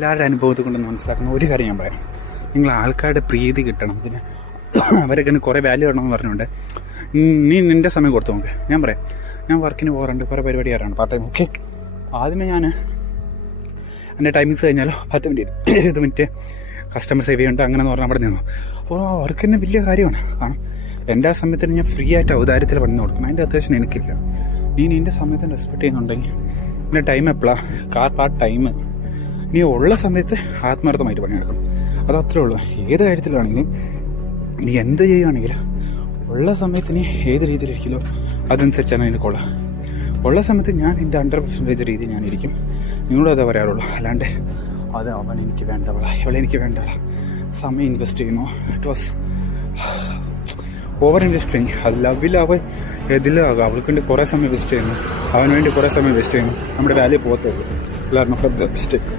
എല്ലാവരുടെ അനുഭവത്തിൽ കൊണ്ടെന്ന് മനസ്സിലാക്കുന്ന ഒരു കാര്യം ഞാൻ പറയാം. നിങ്ങൾ ആൾക്കാരുടെ പ്രീതി കിട്ടണം, പിന്നെ അവരൊക്കെ കുറേ വാല്യൂ ഇടണമെന്ന് പറഞ്ഞുകൊണ്ട് നീ നിൻ്റെ സമയം കൊടുത്തു നോക്ക്. ഞാൻ പറയാം, ഞാൻ വർക്കിന് പോകാറുണ്ട്, കുറേ പരിപാടി ചെയ്യാറുണ്ട് പാർട്ട് ടൈം. ഓക്കെ, ആദ്യമേ ഞാൻ എൻ്റെ ടൈമിങ്സ് കഴിഞ്ഞാലോ 10 മിനിറ്റ് 20 മിനിറ്റ് കസ്റ്റമർ സേവ് ചെയ്യുന്നുണ്ട് അങ്ങനെ എന്ന് പറഞ്ഞാൽ അവിടെ നിന്നു. അപ്പോൾ ആ വർക്ക് തന്നെ വലിയ കാര്യമാണ്. കാരണം എൻ്റെ ആ സമയത്തിന് ഞാൻ ഫ്രീ ആയിട്ട് ഔദാര്യത്തിൽ പണിന്ന് കൊടുക്കണം. അതിൻ്റെ അത്യാവശ്യം എനിക്കില്ല. നീ നിൻ്റെ സമയത്തിന് റെസ്പെക്ട് ചെയ്യുന്നുണ്ടെങ്കിൽ എൻ്റെ ടൈം എപ്പോഴാണ് ആ ടൈം നീ ഉള്ള സമയത്ത് ആത്മാർത്ഥമായിട്ട് പണിയെടുക്കണം. അതത്രേ ഉള്ളൂ. ഏത് കാര്യത്തിലാണെങ്കിലും നീ എന്ത് ചെയ്യുകയാണെങ്കിലും ഉള്ള സമയത്ത് നീ ഏത് രീതിയിലിരിക്കലോ അതനുസരിച്ചാണ് അതിന് കൊള്ള. ഉള്ള സമയത്ത് ഞാൻ എൻ്റെ 100% രീതി ഞാനിരിക്കും. നിങ്ങളും അതേ പറയാറുള്ളൂ. അല്ലാണ്ട് അത് അവൻ എനിക്ക് വേണ്ടവള, ഇവളെനിക്ക് വേണ്ടവള, സമയം ഇൻവെസ്റ്റ് ചെയ്യുന്നു. It was over investing. അത് ലവിലാവൻ എതിലാകും. അവൾക്ക് വേണ്ടി കുറേ സമയം വേസ്റ്റ് ചെയ്യുന്നു, അവന് വേണ്ടി കുറേ സമയം വേസ്റ്റ് ചെയ്യുന്നു. നമ്മുടെ വാല്യൂ പോകത്തുള്ളൂ. എല്ലാവരും മിസ്റ്റേക്ക്.